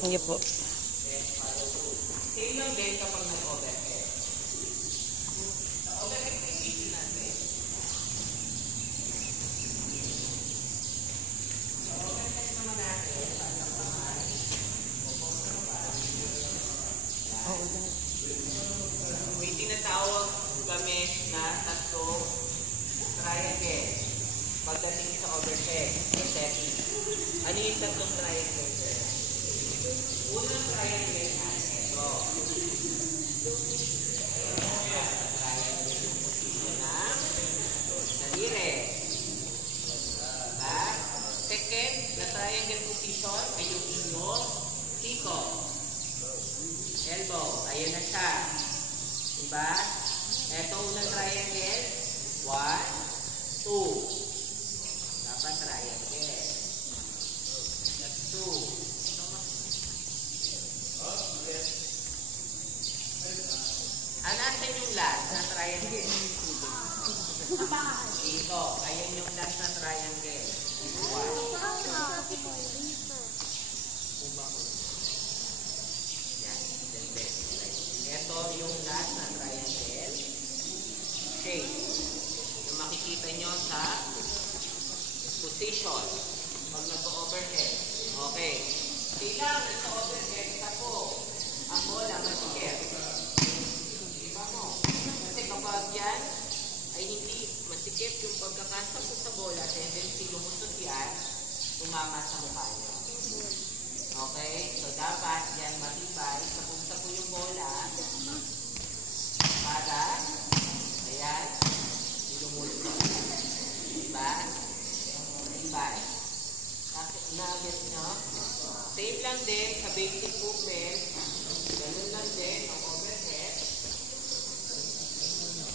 Sige po. Same lang din kapag nag-overhead. Sa overhead position natin. Sa overhead naman natin, may tinatawag kami na tatlong triangle pagdating sa overhead setting. Ano yung tatlong triangle? Unang triangle natin, ito. Triangle yung position ng daliri. Diba? Second na triangle position ay yung inyong siko. Elbow. Ayan na siya. Diba? Ito unang triangle. 1, 2. Dapat triangle. That's 2. Nasan yung last na triangle? Dito. Ayan yung last na triangle. Yan. Ito yung last na triangle. Shape. Yung makikita nyo sa position. Pag nag-overhead. Okay. Kailangan sa overhead sa po. Ang bola masikip. Kapag yan ay hindi masikip yung pagkakasap ko sa bola, tendency lumusot yan, tumama sa mukha nyo. Okay? So, dapat yan matibay. Sapong-sapo yung bola para, ayan, lumulot. Diba? Matibay. Nugget nyo. Same lang din sa basic movement. Ganun lang din ang overhead.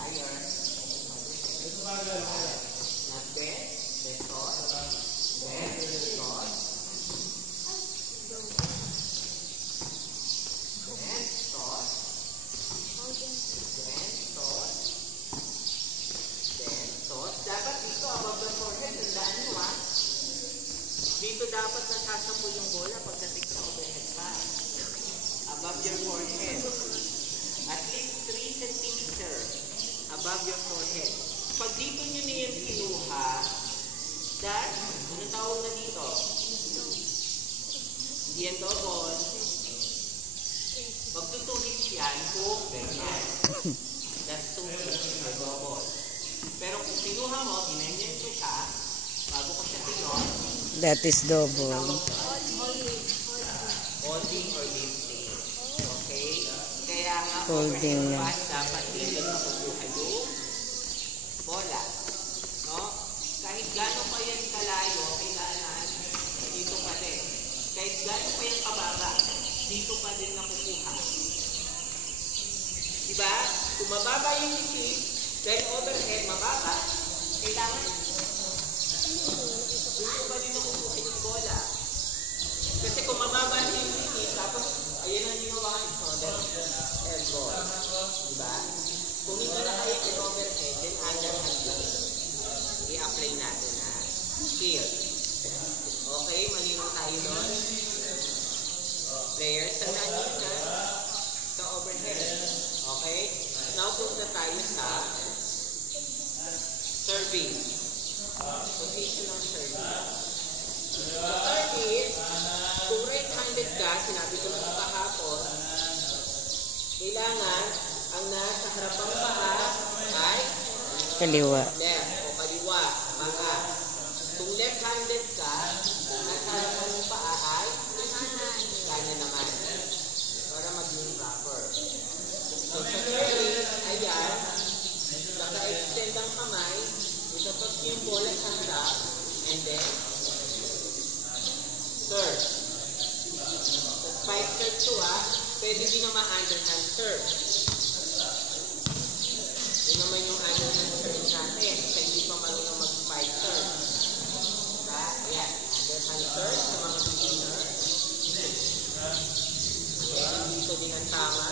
Higher. Not bad. Then toss. Then toss. Then toss. Then toss. Then toss. Dapat dito above the forehead. Tandaan mo ha. Dito dapat nasasampo yung bola pagdating sa overhead pa. Above your forehead. At least 3 centimeters above your forehead. Pag dito nyo na yung kinuha, that's, ano tawag na dito? Hindi yan double. Magtutuhit yan kung ganyan. That's 2 hits or double. Pero kung kinuha mo, ginanyan ko siya, bago ko siya tinon, that is double. Holding or lifting. Okay? Kaya nga, Holding yan. Dapat dito makukuha yung bola. No? Kahit gano'n pa yan kalayo, kailangan dito pa din. Kahit gano'n pa yan kababa, dito pa din nakukuha. Diba? Kung mababa yung isip, dahil overhead mababa, kailangan dito pa din nakukuha yung bola. Kasi kung mababa yung isip, tapos ayan ang ginawa nyo, elbow. Diba? Kung hindi na kayo overhead, then underhand lang. I-apply natin na skill. Okay, malino tayo doon. Players, sandaan nyo na sa overhead. Okay? Now, punta tayo sa service. Position ng service. Sa service, kung right-handed ka, sinabi ko na kahapon, kailangan ang nasa harapang paa ay Kaliwa. left o kaliwa, maka. Kung left-handed ka, nasa harapang paa ay kanan naman. Para maging proper. So sa service, ayan, naka-extend ang kamay, itapos yung bola sa harap, and then serve. Sa spike serve to pwede din naman underhand serve. Yun naman yung underhand serve natin. Kasi hindi pa marunong mag-spike serve. Diba? Ayan. Underhand serve sa mga beginner. Ayan. Dito din ang tama.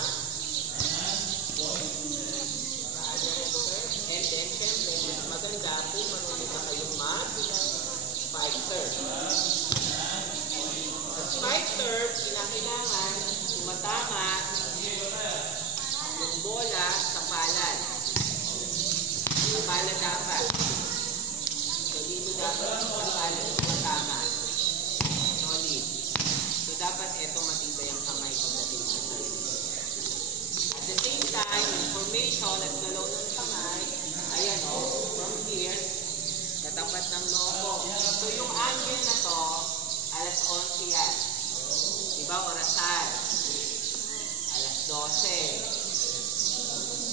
Underhand serve. And then, syempre, mas maganda kung marunong na kayong mag-spike serve. Sa spike serve, kinakailangan tumatama yung bola sa palad. Sa palad dapat. So, dito dapat sa palad tumatama. Solid. So, dapat ito matibay ang kamay pagdating sa serve. At the same time, information at galaw ng kamay, ayan o, from here, katapat ng loko. So, yung angle na to, alas 11 yan. Diba, orasan? Alas 12.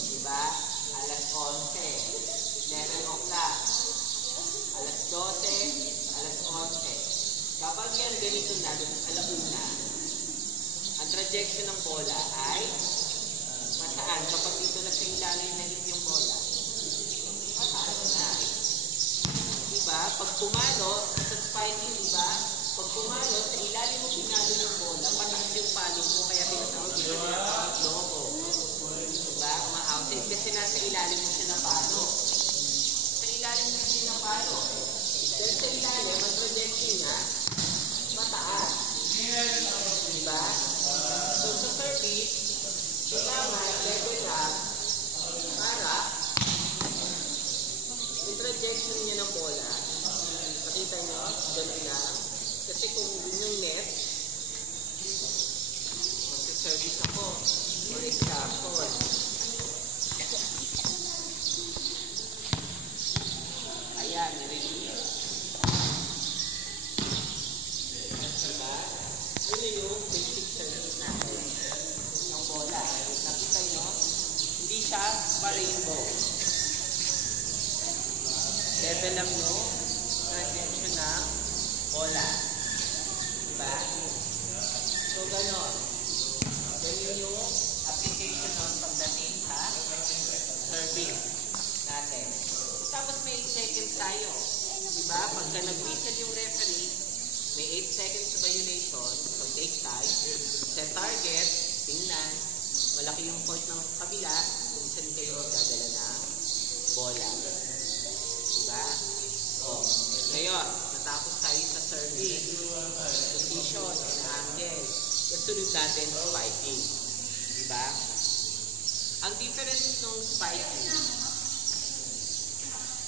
Diba? Alas 11. 11 o'clock. Alas 12. Alas 11. Kapag yan ganito na, alauna, ang trajectory ng bola ay masaan? Kapag dito na sa ilalim na hit yung bola, masaan na. Diba? Pag pumalo, sa spiking, diba? Pag pumalo, sa ilalim mo pinalo yung bola, pataas yung palo mo, kaya tinatawag dito tinatawag logo. Diba? Ma-outside kasi nasa ilalim mo siya na palo. Sa ilalim mo siya na palo. Dahil sa ilalim, ang trajectory na mataas. Diba? So sa service, kailangan level up para yung trajectory niya ng bola, nakita nyo, ganun lang. Kasi kung yung net, magsa-service ako. For example, ayan, nirelease. Diba? Yun yung basic service natin ng bola. Nakita nyo, hindi siya pa-rainbow. Level lang nyo, trajectory ng bola. Diba? So, gano'n. Ganyan yung application nun pagdating sa service natin. Tapos may 8 seconds tayo. Diba? Pagka nag-whistle yung referee, may 8 seconds sa violation, pag-take time, set target, tingnan, malaki yung court ng kabila, kung saan kayo magdadala ng bola. Diba? O, ngayon, natapos tayo sa service, position, and angle. Kasunod natin, spiking. Diba? Ang difference ng spiking,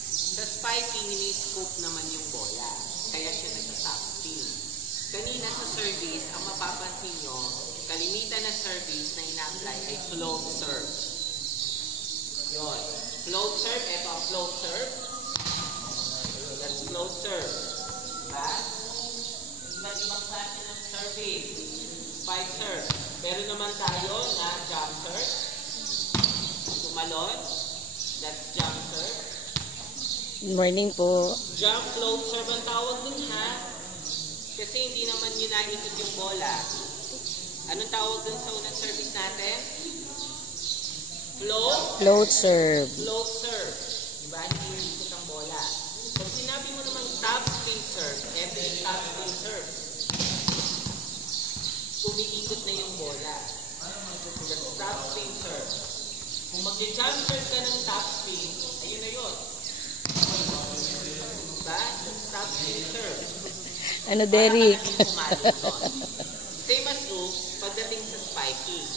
sa spiking, ini-scoop naman yung bola. Kaya siya nagsa-top spin. Kanina sa service, ang mapapansin nyo, kalimitan na service na ina-apply ay float serve. Yun. Float serve, ito ang float serve. That's float serve. Diba? Ibang klase ng service. Spike serve. Pero naman tayo na jump serve. Tumalon. That's jump serve. Good morning po. Jump float serve ang tawag dun ha. Kasi hindi naman yun naikot yung bola. Anong tawag dun sa unang service natin? Float serve. Float serve. Diba? Hindi naikot ang bola. Kung sinabi mo naman top spin serve, eto yung top spin serve. Umiikot na yung bola. That's top spin serve. Kung mag-jump serve ka ng top spin, ayun na yun. Diba? That's top spin serve. Ano, Derek? Same as rule, pagdating sa spiking.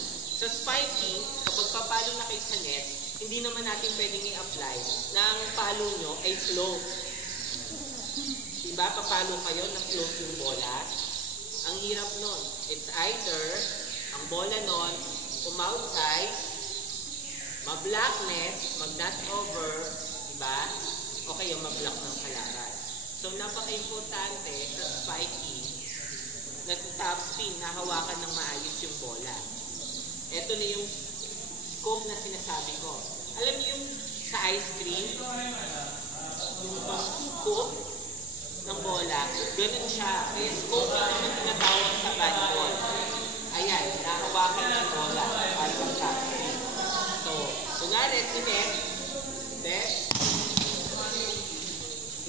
Sa spiking, kapag papalo na kayo sa net, hindi naman natin pwedeng i-apply na ang palo nyo ay float. Diba? Papalo kayo na float yung bola. Ang hirap nun. It's either ang bola nun, outside, ma-block net, mag-not over, diba? O kaya ma-block ng kalaban. So, napaka-importante sa spiking na top spin na hawakan ng maayos yung bola. Ito na yung scope na sinasabi ko. Alam niyo yung sa ice cream, yung scope ng bola, ganun siya. Kaya scope na yung tinatawag sa bandball. Ayan, nahawakan ng bola para sa top spin. So, kunwari, sige,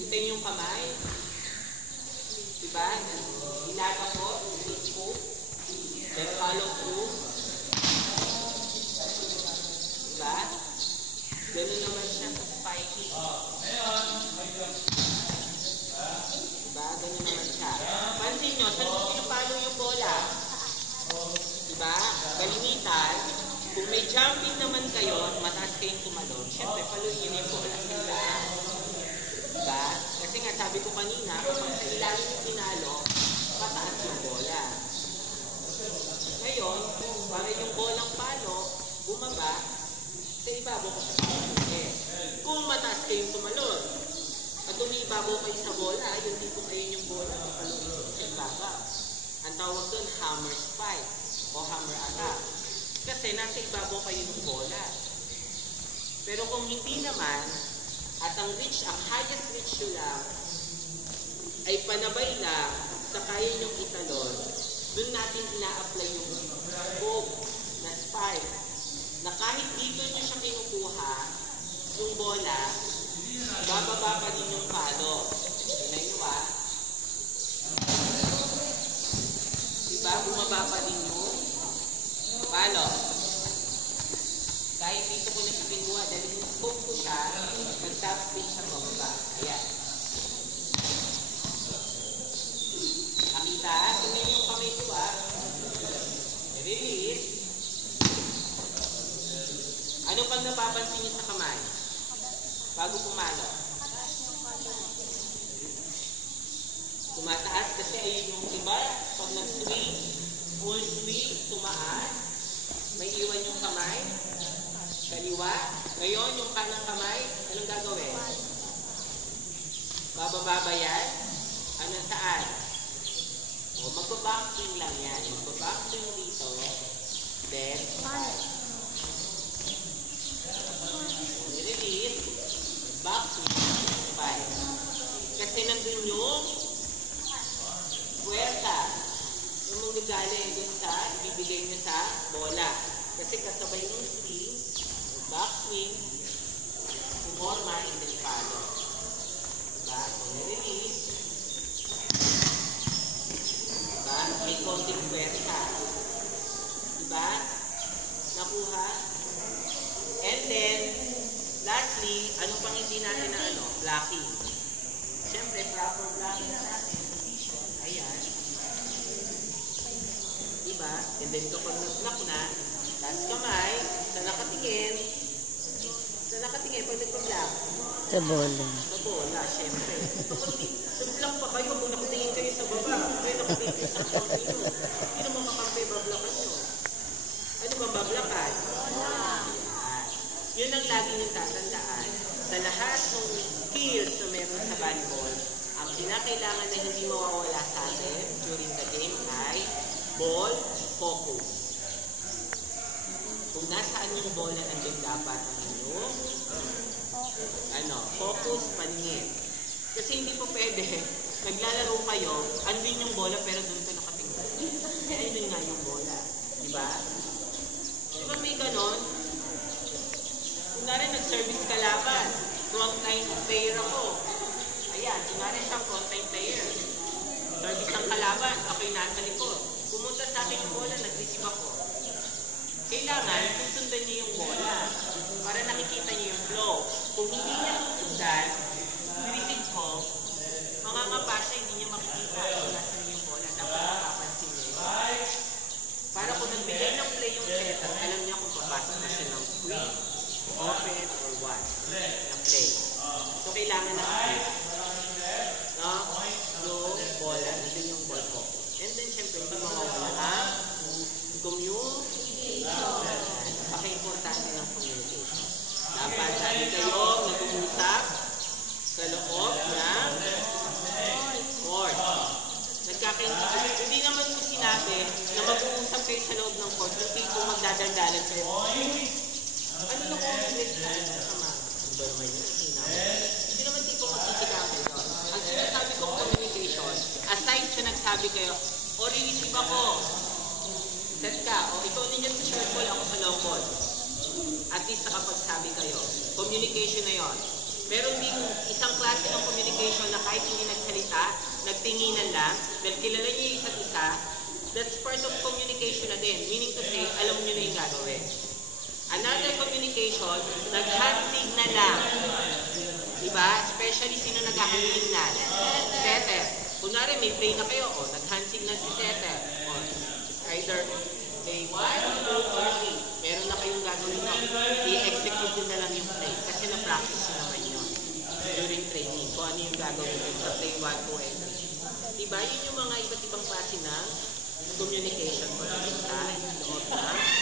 hintayin yung kamay. Diba? Ilaga po, scoop, then follow through. Diba? Ganun naman siya sa spiking. Diba? Ganun naman siya. Pansin nyo, saan mo pinapalo yung jumping naman kayo, mataas kayong tumalon, syempre paluin nyo yung bola sa ilalim. Diba? Kasi nga sabi ko kanina, kapag sa ilalim yung tinalo, pataas yung bola. Ngayon, para yung bolang palo, bumaba, sa ibabaw ko sa paluin. Kung mataas kayong tumalon, at umibabaw kayo sa bola, yung tipong ayun yung bola, papaluin ko sa ibabaw. Ang tawag doon, hammer spike o hammer attack. Kasi nasa ibabaw kayo ng bola. Pero kung hindi naman, at ang highest reach nyo lang, ay panabay lang sa kaya nyong italon, doon natin ina-apply yung bob na spike. Na kahit dito nyo siya kinukuha, yung bola, bababa pa din yung palo. Tingnan nyo ba? Diba? Bumaba pa din yung palo. Kahit dito ko na siya kinuha, dahil yung scope ko siya, nag-top spin siya bababa. Ayan. Nakita? Tingnan yung kamay ko ba? Release. Ano pang napapansin niyo sa kamay? Bago pumalo. Tumataas kasi ayun yung iba. Pag nag-swing, full swing, tumaas. May iwan yung kamay. Kaliwa. Ngayon, yung kanang kamay, anong gagawin? Bababa ba yan? Ano saan? O, magbabackswing lang yan. Magbabackswing dito. Then, release. Backswing. Five. Kasi nandun yung puwerta. Yung mga galing dun sa ibibigay nyo sa bola. Kasi kasabay yung swing, backswing, umorma, and then follow. Diba? So, release. Diba? May konting puwerta. Diba? Nakuha? And then, lastly, ano pang hindi natin na blocking. Siyempre, proper blocking na natin. Position. Ayan. Diba? And then, kapag nag-block na, last kamay, sa nakatingin, pag nag-block. Sa bola. Sa bola, siyempre. Kapag nag-block pa kayo, kung nakatingin kayo sa baba, kaya nakatingin kayo sa kamay nyo. Hindi naman makampay bablakan nyo. Ano bang bablakan? Yun ang lagi niyong tatandaan. Sa lahat ng skills na meron sa volleyball, ang kinakailangan na hindi mawawala sa atin during the game ay ball focus. Kung nasaan yung bola, nandun dapat ang inyong focus, paningin. Kasi hindi po pwede, naglalaro kayo, andun yung bola pero doon ka nakatingin. Eh, ayun nga yung bola. Diba? Diba may ganon? Kunwari, nag-service kalaban. Frontline player ako. Ayan, kunwari siya frontline player. Service ng kalaban. Ako'y nasa likod. Pumunta sa akin yung bola, nag-receive ako. Kailangan, susundan niyo yung bola para nakikita niyo yung flow. Kung hindi niya susundan, receive ko, mangangapa siya, hindi niya makikita kung nasa yung bola. Dapat mapapansin niyo. Para kung nagbigay ng play yung setter, alam niya kung papasok na siya ng quick, open, or what na play. So, kailangan na yung bola. Nandun yung ball focus. And then, syempre, hindi mawawala ang communication. Napaka-importante ng communication. Dapat lagi kayo nag-uusap sa loob ng court. Hindi naman po sinabi na mag-uusap kayo sa loob ng court. Hindi po magdadaldalan kayo. Ano na po ang next na sama? Ano ba naman yun? Hindi naman tipo magsisikapan kayo. Ang sinasabi ko communication, aside sa nagsabi kayo, o re-receive ako, set ka, o ikaw ninyo sa short ball, ako sa long ball. At least nakapagsabi kayo. Communication na yon. Meron din isang klase ng communication na kahit hindi nagsalita, nagtinginan lang, dahil kilala niyo yung isa't isa, that's part of communication na din. Meaning to say, alam niyo na yung gagawin. Another communication, nag-hand signal lang. Diba? Especially sino nag-hand signal? Setter. Kunwari, may play na kayo, nag-hand signal si setter. Either play 1, 2, or 3. Meron na kayong gagawin. gagawin nyo? I-execute nyo na lang yung play. Kasi na-practice nyo naman yun during training. Kung ano yung gagawin nyo sa play 1, 2, and 3. Diba? Yun yung mga iba't ibang klase ng communication. Pagkakinta, loob na